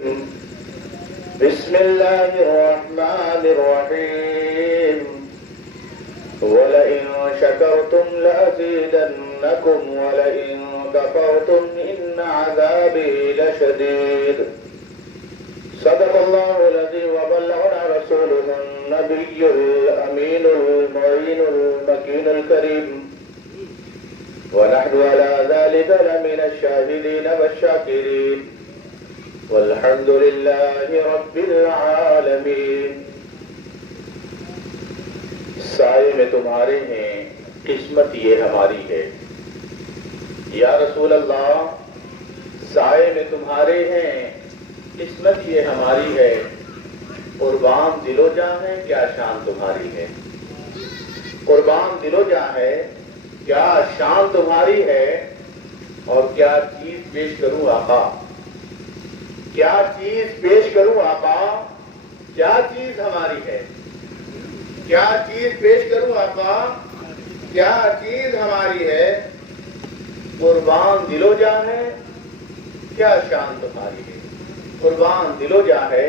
بسم الله الرحمن الرحيم ولئن شكرتم لأزيدنكم ولئن كفرتم إن عذابي لشديد صدق الله الذي وبلغنا رسوله النبي الأمين المعين المكين الكريم ونحن على ذلك لمن الشاهدين والشاكرين والحمد لله رب العالمین۔ سائے میں تمہارے ہیں قسمت یہ ہماری ہے، یا رسول اللہ سائے میں تمہارے ہیں قسمت یہ ہماری ہے، قربان دل و جاں ہے کیا شان تمہاری ہے، قربان دل و جاں ہے کیا شان تمہاری ہے، اور کیا چیز پیش کروں آقا، کیا چیز پیش کروں آقا، کیا چیز ہماری ہے، کیا چیز پیش کروں آقا، کیا چیز ہماری ہے، قربان دل و جاں ہے کیا شان تمہاری ہے، قربان دل و جاں ہے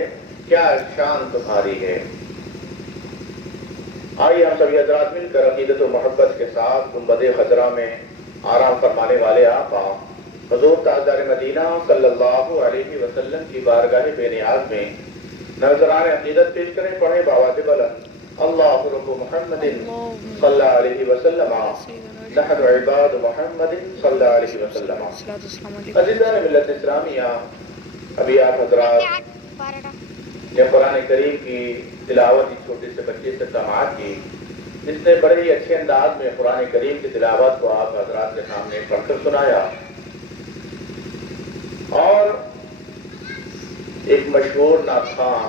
کیا شان تمہاری ہے۔ آئیے ہم سبھی حضرات مل کر عقیدت و محبت کے ساتھ گنبد خضرا میں آرام فرمانے والے آقا حضور تاجدار مدینہ صلی اللہ علیہ وسلم کی بارگاہ بے نیاز میں نذران عقیدت پیش کریں، پڑھیں بآواز بلند اللہ رب محمد صلی اللہ علیہ وسلم نحن عباد محمد صلی اللہ علیہ وسلم۔ عزیزان ملت اسلامیہ، ابھی آپ حضرات نے قرآن کریم کی تلاوت اس چھوٹے سے بچے سے سماعت کی، جس نے بڑے ہی اچھے انداز میں قرآن کریم کی تلاوت کو آپ حضرات کے سامنے پڑھ کر سنایا، اور ایک مشہور نعت خواں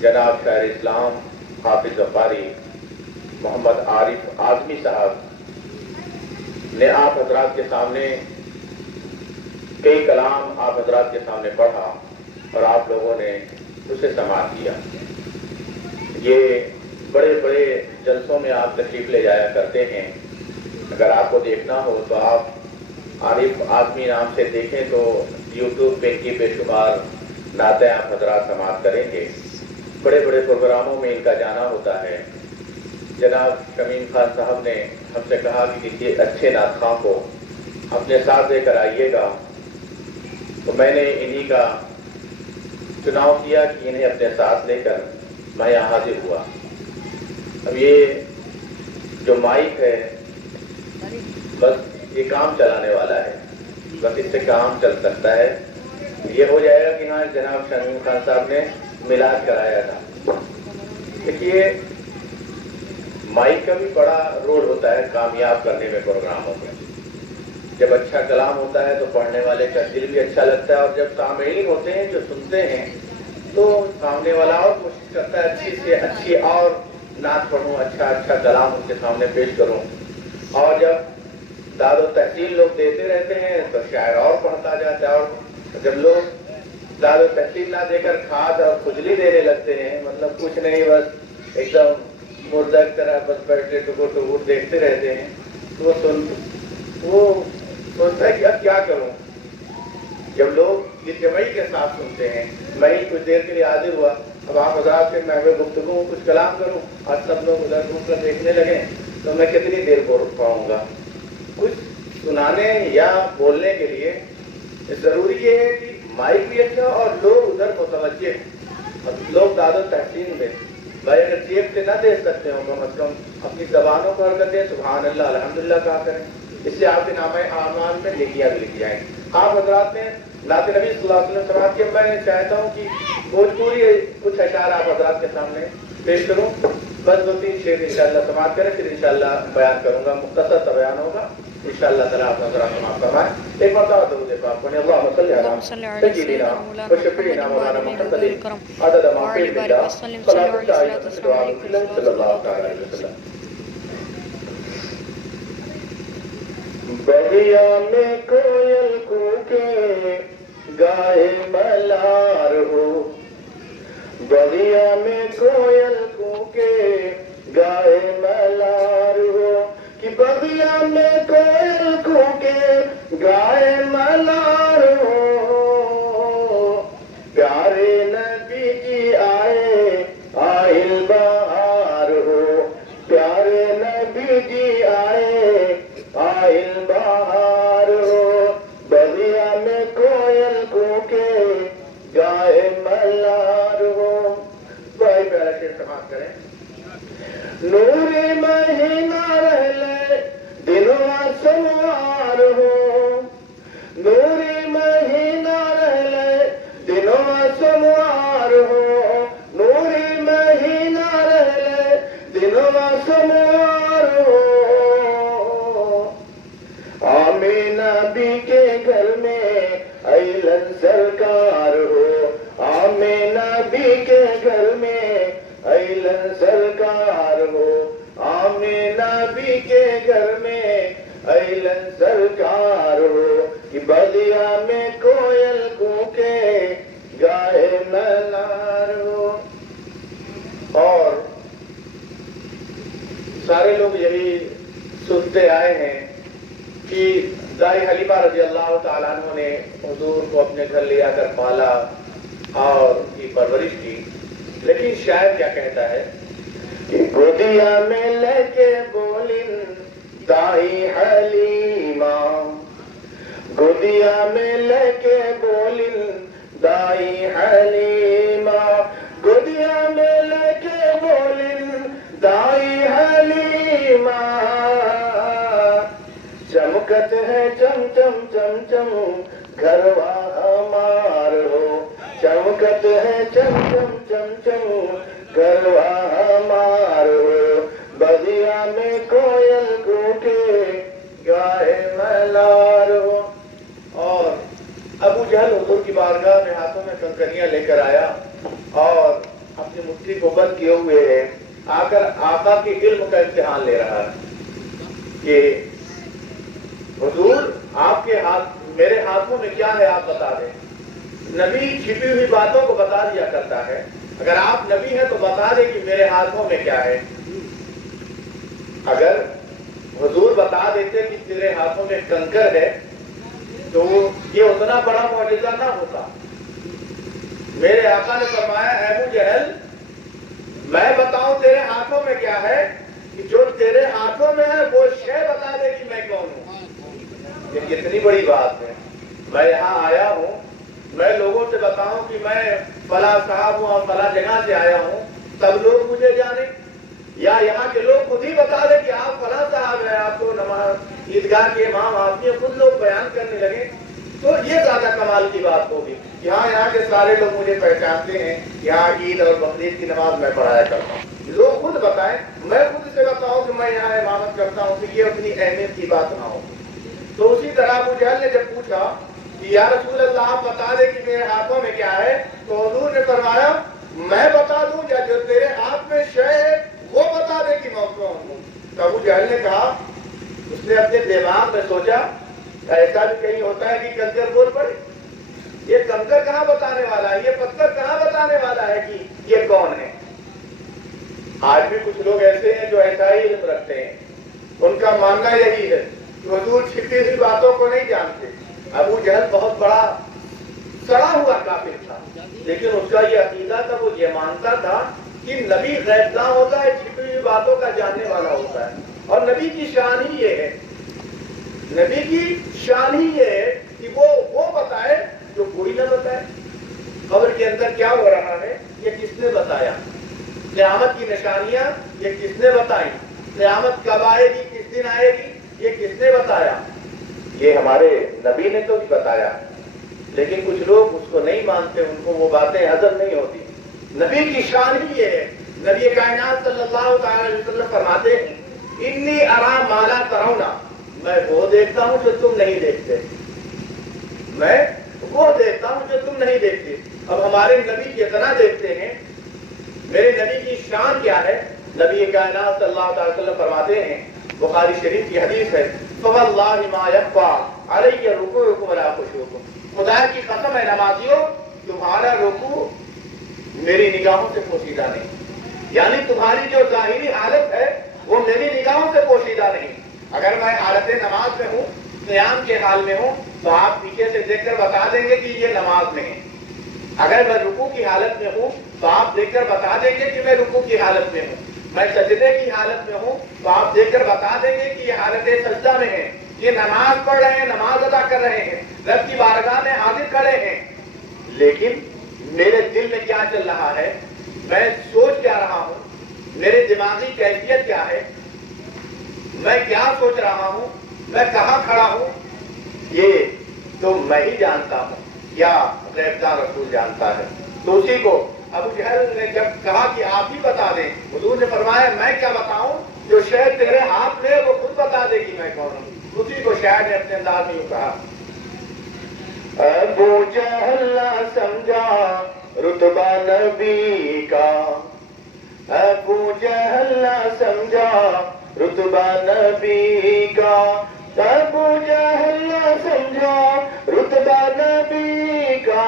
جناب شاعر اسلام حافظ غفاری محمد عارف اعظمی صاحب نے آپ حضرات کے سامنے کئی کلام آپ حضرات کے سامنے پڑھا اور آپ لوگوں نے اسے سماعت کیا۔ یہ بڑے بڑے جلسوں میں آپ تشریف لے جایا کرتے ہیں، اگر آپ کو دیکھنا ہو تو آپ عارف اعظمی نام سے دیکھیں تو یوٹیوب پہ ان کی بے شمار نعتیں آپ حضرات سماعت کریں گے۔ بڑے بڑے پروگراموں میں ان کا جانا ہوتا ہے۔ جناب شمیم خان صاحب نے ہم سے کہا کہ کسی اچھے نعت خواں کو اپنے ساتھ لے کر آئیے گا، تو میں نے انہی کا چناؤ کیا کہ انہیں اپنے ساتھ لے کر میں یہاں حاضر ہوا۔ اب یہ جو مائک ہے بس یہ کام چلانے والا ہے، بس اس سے کام چل سکتا ہے۔ یہ ہو جائے گا کہ ہاں جناب شمیم خان صاحب نے میلاد کرایا تھا۔ دیکھیے مائک کا بھی بڑا رول ہوتا ہے کامیاب کرنے میں پروگراموں میں۔ جب اچھا کلام ہوتا ہے تو پڑھنے والے کا دل بھی اچھا لگتا ہے، اور جب سامعین ہوتے ہیں جو سنتے ہیں تو سامنے والا اور کوشش کرتا ہے اچھی سے اچھی اور نعت پڑھوں، اچھا اچھا کلام ان کے سامنے پیش کروں۔ اور جب داد و تحصیل لوگ دیتے رہتے ہیں تو شاعر اور پڑھتا جاتا ہے، اور جب لوگ داد و تحصیل نہ دے کر کھاد اور کھجلی دینے لگتے ہیں، مطلب کچھ نہیں بس ایک دم مردہ کی طرح بس بیٹھے ٹکر ٹکر دیکھتے رہتے ہیں، تو وہ سوچتا ہے کہ اب کیا کروں۔ جب لوگ یہ جمعی کے ساتھ سنتے ہیں، میں ہی کچھ دیر کے لیے حاضر ہوا، اب آپ حضرات سے محو گفتگو کچھ کلام کروں، آج سب لوگ ادھر گھوم کر دیکھنے لگے تو میں کتنی دیر کو رک پاؤں گا۔ کچھ سنانے یا بولنے کے لیے ضروری یہ ہے کہ مائک بھی اچھا اور لوگ ادھر متوجہ ہیں۔ اب لوگ داد و تحسین میں بھائی اگر جیب سے نہ دے سکتے ہوں کم از کم اپنی زبانوں پر حرکتیں سبحان اللہ الحمدللہ کہا کریں، اس سے آپ کے نامہ اعمال میں نیکیاں بھی لکھی جائیں۔ آپ حضرات نے نعت نبی صلی اللہ علیہ وسلم سماعت کی، میں چاہتا ہوں کہ بھوجپوری کچھ اشعار آپ حضرات کے سامنے پیش کروں، بس 2-3 شعر انشاءاللہ سماعت کریں، پھر انشاءاللہ بیان کروں گا، مختصر سا بیان ہوگا انشاءاللہ تعالیٰ۔ آپ حضرات سماعت فرمائیں، ایک مرتبہ درود پاک پڑھیں، اللہم صلی علی سیدنا و شفیعنا مولانا محمد عدد ما فی البلاد صلاۃ الدائمۃ دعاء رسول اللہ صلی اللہ علیہ وسلم۔ بغیا میں کوئل کوکے گائے ملار ہو، بغیا میں کوئل کوکے گائے ملار ہو، کہ بغیا میں کوئل کوکے گائے ملار ہو، گائے ملار ہو. بھائی پیارا شیر سماعت کریں. نوری مہینہ رہلے دنوں سموار ہو. نوری مہینہ رہلے دنوں سموار ہو. نوری مہینہ رہلے دنوں سموار ہو. آمینہ بی کے گھر میں ایلن سرکار ہو. آمینہ بی کے گھر میں ایلن سرکار ہو. آمینہ بی کے گھر میں ایلن سرکار ہو. کہ بدیا میں کوئل کوکے گائے ملار ہو. اور سارے لوگ یہی سنتے آئے ہیں کہ دائی حلیمہ رضی اللہ تعالیٰ عنہ نے حضور کو اپنے گھر لے آ کر پالا اور ان کی پرورش کی. لیکن شاید کیا کہتا ہے کہ گودیا میں لے کے بولن دائی حلیمہ. گودیا میں لے کے بولن دائی حلیمہ. گودیا میں لے کے بولن دائی حلیمہ. چمکت ہے چم چم چم چم گھروا ہمار ہو. چمکت ہے چم چم چم چم گھروا ہمار ہو. بدیا میں کوئل کوکے گائے ملار ہو. اور ابو جہل حضور کی بارگاہ میں ہاتھوں میں کنکریاں لے کر آیا اور اپنی مٹھی کو بند کیے ہوئے ہے آ کر آقا کے علم کا امتحان لے رہا ہے کہ حضور آپ کے ہاتھ میرے ہاتھوں میں کیا ہے آپ بتا دیں. نبی چھپی ہوئی باتوں کو بتا دیا کرتا ہے. اگر آپ نبی ہیں تو بتا دیں کہ میرے ہاتھوں میں کیا ہے. اگر حضور بتا دیتے کہ تیرے ہاتھوں میں کنکر ہے تو یہ اتنا بڑا معجزہ نہ ہوتا. میرے آقا نے فرمایا اے ابو جہل میں بتاؤں تیرے ہاتھوں میں کیا ہے کہ جو تیرے ہاتھوں میں ہے وہ شے بتا دے کہ میں کون ہوں. یہ کتنی بڑی بات ہے. میں یہاں آیا ہوں میں لوگوں سے بتاؤں کہ میں فلاں صاحب ہوں اور فلاں جگہ سے آیا ہوں تب لوگ مجھے جانے یا یہاں کے لوگ خود ہی بتا دیں کہ آپ فلاں صاحب ہیں آپ کو نماز عیدگاہ کے امام آپ خود لوگ بیان کرنے لگے تو یہ زیادہ کمال کی بات ہوگی. یہاں کے سارے لوگ مجھے پہچانتے ہیں. یہاں عید اور بقرعید کی نماز میں پڑھایا کرتا ہوں. لوگ خود بتائیں میں خود سے بتاؤں کہ میں یہاں امامت کرتا ہوں کہ یہ اپنی اہمیت کی بات نہ ہو. تو اسی طرح ابو جہل نے جب پوچھا کہ یا رسول اللہ آپ بتا دیں کہ میرے ہاتھوں میں کیا ہے تو حضور نے فرمایا میں بتا دوں یا جو تیرے ہاتھ میں شے ہے وہ بتا دے کہ میں کون ہوں. تو ابو جہل نے کہا اس نے اپنے دماغ میں سوچا ایسا بھی کہیں ہوتا ہے کہ کنکر بول پڑے. یہ کنکر کہاں بتانے والا ہے یہ پتھر کہاں بتانے والا ہے کہ یہ کون ہے. آج بھی کچھ لوگ ایسے ہیں جو ایسا ہی علم رکھتے ہیں. ان کا ماننا یہی ہے حضور چھپی ہوئی باتوں کو نہیں جانتے. ابو جہل بہت بڑا سڑا ہوا کافر تھا لیکن اس کا یہ عقیدہ تھا وہ یہ مانتا تھا کہ نبی غیب داں ہوتا ہے چھپی ہوئی باتوں کا جاننے والا ہوتا ہے. اور نبی کی شان ہی یہ ہے نبی کی شان ہی یہ ہے کہ وہ بتائے جو کوئی نہ بتائے. قبر کے اندر کیا ہو رہا ہے یہ کس نے بتایا. قیامت کی نشانیاں یہ کس نے بتائی. قیامت کب آئے گی کس دن آئے گی یہ کس نے بتایا. یہ ہمارے نبی نے تو بتایا لیکن کچھ لوگ اس کو نہیں مانتے. ان کو وہ باتیں ہضم نہیں ہوتی. نبی کی شان ہی یہ ہے. نبی کائنات صلی اللہ تعالی علیہ وسلم فرماتے ہیں انی ارا ما لا ترون. میں وہ دیکھتا ہوں جو تم نہیں دیکھتے. میں وہ دیکھتا ہوں جو تم نہیں دیکھتے. اب ہمارے نبی کتنا دیکھتے ہیں. میرے نبی کی شان کیا ہے. نبی کائنات صلی اللہ تعالی وسلم فرماتے ہیں بخاری شریف کی حدیث ہے فواللہ ما یخفی علی رکوعکم ولا خشوعکم. خدا کی قسم ہے نمازیوں تمہارا رکوع میری نگاہوں سے پوشیدہ نہیں. یعنی تمہاری جو ظاہری حالت ہے وہ میری نگاہوں سے پوشیدہ نہیں. اگر میں حالت نماز میں ہوں قیام کے حال میں ہوں تو آپ پیچھے سے دیکھ کر بتا دیں گے کہ یہ نماز میں ہے. اگر میں رکوع کی حالت میں ہوں تو آپ دیکھ کر بتا دیں گے کہ میں رکوع کی حالت میں ہوں. میں سجدے کی حالت میں ہوں تو آپ دیکھ کر بتا دیں گے کہ یہ حالت سجدہ میں ہے. یہ نماز پڑھ رہے ہیں نماز ادا کر رہے ہیں رب کی بارگاہ میں حاضر کھڑے ہیں. لیکن میرے دل میں کیا چل رہا ہے، میں سوچ کیا رہا ہوں، میرے دماغی کیفیت کیا ہے، میں کیا سوچ رہا ہوں، میں کہاں کھڑا ہوں، یہ تو میں ہی جانتا ہوں، یا غیب دان رسول جانتا ہے۔ تو اسی کو ابو جہل نے جب کہا کہ آپ ہی بتا دیں، حضور نے فرمایا میں کیا بتاؤں، جو شاید تیرے ہاتھ میں وہ خود بتا دے کہ میں کون ہوں۔ اسی کو شاعر نے اپنے انداز میں یوں کہا، ابو جہل نہ سمجھا رتبہ نبی کا، ابو جہل نہ سمجھا رتبہ نبی کا، ابو جہل نہ سمجھا رتبہ نبی کا،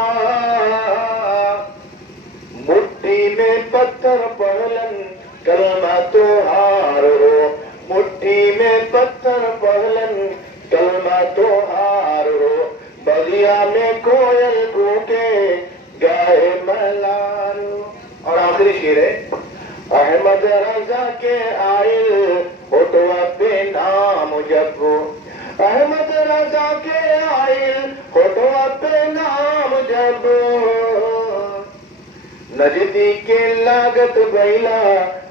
مٹھی میں پتھر پڑھلن کلمہ تو ہار ہو، مٹھی میں پتھر پڑھلن کلمہ تو ہار ہو، بغیا میں کوئل کوکے گائے ملار ہو۔ اور آخری شعر ہے، احمد رضا کے آئل ہوتوا پہ نام جب، احمد رضا کے آئل ہوتوا پہ نام جب، نجدی کے لاگت بیلا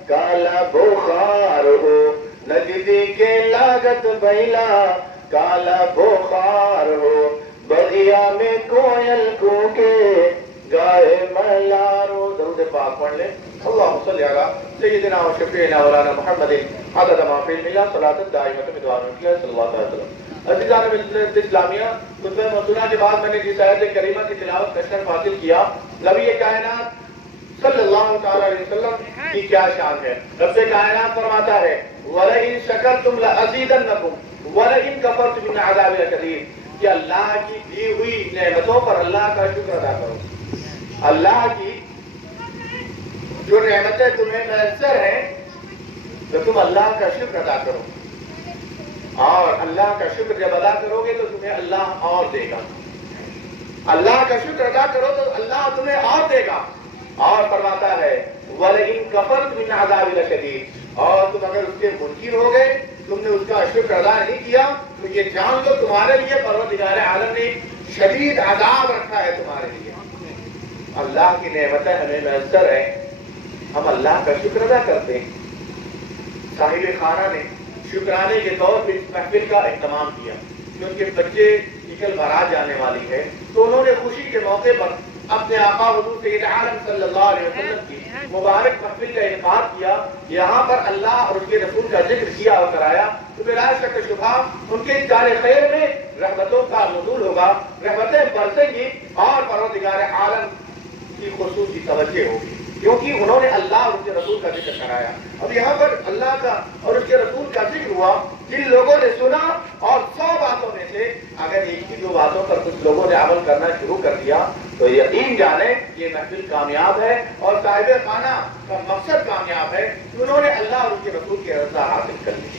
کالا بخار ہو، نجدی کے لاگت بیلا کالا بخار ہو، بغیا میں کوئل کوکے گائے ملار ہو۔ درود پاک پڑھ لیں، اللہم صلی علی سیدنا و شفیعنا مولانا محمد عدد ما فی الملہ صلاۃ دائمۃ بدوام صلی اللہ علیہ وسلم۔ عزیزان ملت اسلامیہ، خطبہ موصولہ کے بعد میں نے جس آیت کریمہ کی تلاوت کا شرف حاصل کیا، نبی کائنات صلی اللہ تعالیٰ علیہ وسلم کی کیا شان ہے۔ رب کائنات فرماتا ہے وَلَئِن شَكَرْتُمْ لَأَزِيدَنَّكُمْ وَلَئِن كَفَرْتُمْ إِنَّ عَذَابِي لَشَدِيدٌ، کہ اللہ کی دی ہوئی نعمتوں پر اللہ کا شکر ادا کرو، اللہ کی جو نعمتیں تمہیں میسر ہیں تو تم اللہ کا شکر ادا کرو، اور اللہ کا شکر جب ادا کرو گے تو تمہیں اللہ اور دے گا، اللہ کا شکر ادا کرو تو اللہ تمہیں اور دے گا۔ اور فرماتا ہے وَلَئِن كَفَرْتُمْ مِنْ عَذَابِ لَشَدِيدٌ، اور تم اگر اس کے منکر ہو گئے، تم نے اس کا شکر ادا نہیں کیا، تو یہ جان لو تمہارے لیے پروردگار عالم نے شدید عذاب رکھا ہے تمہارے لیے۔ اللہ کی نعمتیں ہمیں میسر ہیں، ہم اللہ کا شکر ادا کرتے ہیں۔ صاحب خانہ نے شکرانے کے طور پر اس محفل کا اہتمام کیا کہ ان کے بچے نکل بھرات جانے والی ہے، تو انہوں نے خوشی کے موقع پر اپنے آقا حضور سید عالم صلی اللہ علیہ وسلم کی مبارک محفل کا انعقاد کیا، یہاں پر اللہ اور اس کے رسول کا ذکر کیا اور کرایا، تو بلا شک شبہ ان کے دار خیر میں رحمتوں کا نزول ہوگا، رحمتیں برسیں گی اور پروردگار عالم کی خصوصی توجہ ہوگی، کیونکہ انہوں نے اللہ اور اس کے رسول کا ذکر کرایا۔ اب یہاں پر اللہ کا اور اس کے رسول کا ذکر ہوا، جن لوگوں نے سنا اور 100 باتوں میں سے اگر ایک ہی 2 باتوں پر کچھ لوگوں نے عمل کرنا شروع کر دیا تو یقین جانیں یہ محفل کامیاب ہے اور صاحب خانہ کا مقصد کامیاب ہے، انہوں نے اللہ اور اس کے رسول کی رضا حاصل کر لی۔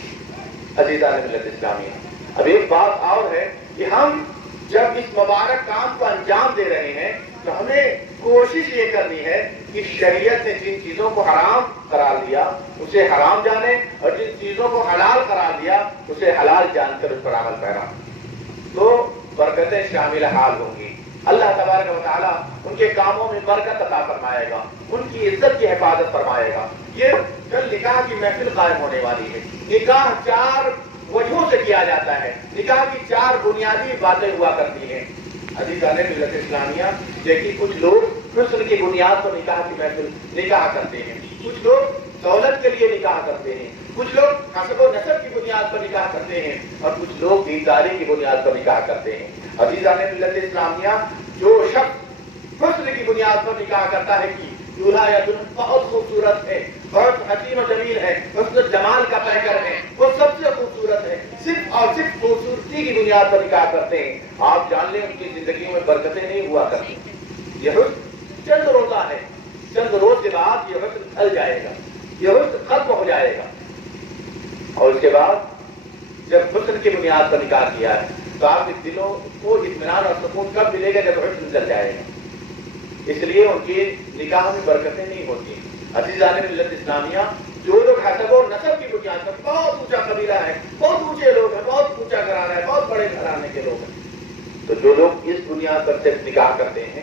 عزیزان ملت اسلامیہ، اب ایک بات اور ہے کہ ہم جب اس مبارک کام کو انجام دے رہے ہیں تو ہمیں کوشش یہ کرنی ہے کہ شریعت نے جن چیزوں کو حرام قرار دیا اسے حرام جانے، اور جن چیزوں کو حلال قرار دیا اسے حلال جان کر اس پر عمل پیرا، تو برکتیں شامل حال ہوں گی۔ اللہ تبارک و تعالیٰ ان کے کاموں میں برکت عطا فرمائے گا، ان کی عزت کی حفاظت فرمائے گا۔ یہ کل نکاح کی محفل قائم ہونے والی ہے۔ نکاح 4 وجہوں سے کیا جاتا ہے، نکاح کی 4 بنیادی باتیں ہوا کرتی ہیں۔ عزیزان ملت اسلامیہ، دیکھیے کچھ لوگ حسن کی بنیاد پر نکاح کی محفل نکاح کرتے ہیں، کچھ لوگ دولت کے لیے نکاح کرتے ہیں، کچھ لوگ حسب و نسب کی بنیاد پر نکاح کرتے ہیں، اور کچھ لوگ دینداری کی بنیاد پر نکاح کرتے ہیں۔ عزیزان ملت اسلامیہ، جو شخص حسن کی بنیاد پر نکاح کرتا ہے کہ دولہا یا دلہن بہت خوبصورت ہے، بہت حسین و جمیل ہے، حسن جمال کا پیکر ہے، وہ سب سے خوبصورت ہے، صرف اور صرف خوبصورتی کی بنیاد پر نکاح کرتے ہیں، آپ جان لیں ان کی زندگیوں میں برکتیں نہیں ہوا کرتی۔ یہ حسن چند روزہ ہے، چند روز کے بعد یہ حسن ڈھل جائے گا، یہ حسن ختم ہو جائے گا، اور اس کے بعد جب حسن کی بنیاد پر نکاح کیا ہے تو آپ کے دلوں کو اطمینان اور سکون کب ملے گا؟ جب حسن ڈل جائے گا۔ اس لیے ان کی نکاح میں برکتیں نہیں ہوتی۔ عزیزان ملت اسلامیہ، جو لوگ حسب و نسب کی بنیاد پر بہت اونچا قبیلہ ہے، بہت اونچے لوگ ہیں، بہت اونچا گھرانہ ہے، بہت بڑے گھرانے کے لوگ ہیں، تو جو لوگ اس بنیاد پر صرف نکاح کرتے ہیں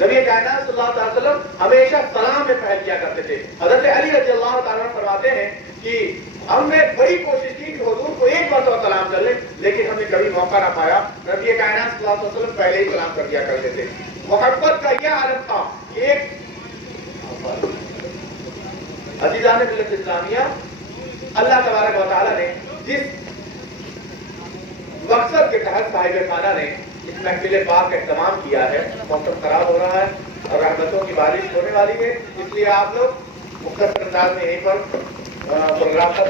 نبی کائنات صلی اللہ علیہ وسلم ہمیشہ سلام میں پہل کیا کرتے تھے. حضرت علی رضی اللہ تعالیٰ عنہ فرماتے ہیں کہ ہم نے بڑی کوشش کی کہ حضور کو ایک مرتبہ سلام کر لیں، لیکن ہم نے کبھی موقع نہ پایا. نبی کائنات صلی اللہ علیہ وسلم پہلے ہی سلام کر دیا کرتے تھے. محبت کا یہ عالم تھا کہ ایک عزیزان ملت اسلامیہ، اللہ تبارک و تعالیٰ نے جس مقصد کے تحت صاحب خانہ نے اس محفل پاک کا اہتمام کیا ہے، موسم خراب ہو رہا ہے اور رحمتوں کی بارش ہونے والی ہے، اس لیے آپ لوگ مختصر انداز میں یہیں پر پروگرام کا